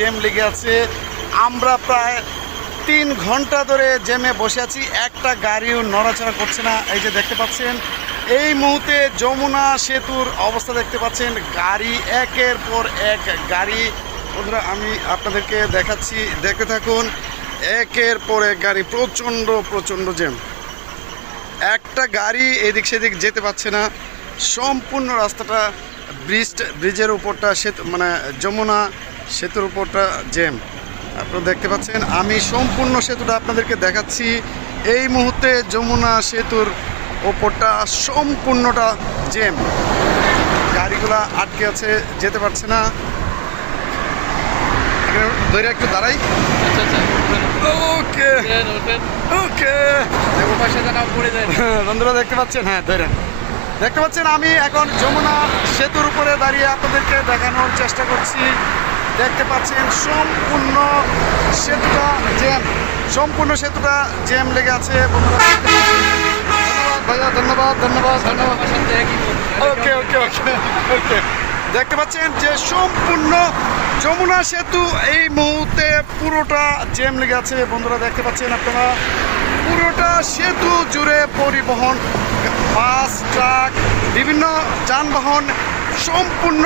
Jam লেগে আছে। আমরা প্রায় 3 ঘন্টা ধরে জ্যামে বসে আছি, একটা গাড়িও নড়াচড়া করছে না। এই যে দেখতে পাচ্ছেন এই মুহূর্তে যমুনা সেতুর অবস্থা দেখতে পাচ্ছেন, গাড়ি একের পর এক গাড়ি। বন্ধুরা আমি আপনাদেরকে দেখাচ্ছি, দেখতে থাকুন। একের পর এক গাড়ি, প্রচণ্ড জ্যাম। একটা গাড়ি এদিক সেদিক যেতে পারছে না। সম্পূর্ণ রাস্তাটা ব্রিজের উপরটা সেতু, মানে যমুনা সেতুর উপরটা জ্যাম। আপনারা দেখতে পাচ্ছেন, আমি সম্পূর্ণ সেতুটা আপনাদেরকে দেখাচ্ছি। এই মুহূর্তে যমুনা সেতুর ওপরটা সম্পূর্ণটা জ্যাম, গাড়িগুলা আটকে আছে, যেতে পারছে না। এখানে ধরে একটু দাঁড়াই। ওকে ওকে বন্ধুরা দেখতে পাচ্ছেন, হ্যাঁ ধরেন, দেখতে পাচ্ছেন আমি এখন যমুনা সেতুর উপরে দাঁড়িয়ে আপনাদেরকে দেখানোর চেষ্টা করছি। দেখতে পাচ্ছেন সম্পূর্ণ সেতুটা জ্যাম, সম্পূর্ণ সেতুটা জ্যাম লেগে আছে। বন্ধুরা ধন্যবাদ ভাইয়া, ধন্যবাদ। ওকে ওকে ওকে ওকে দেখতে পাচ্ছেন যে সম্পূর্ণ যমুনা সেতু এই মুহূর্তে পুরোটা জ্যাম লেগে আছে। বন্ধুরা দেখতে পাচ্ছেন আপনারা, পুরোটা সেতু জুড়ে পরিবহন, বাস, ট্রাক, বিভিন্ন যানবাহন সম্পূর্ণ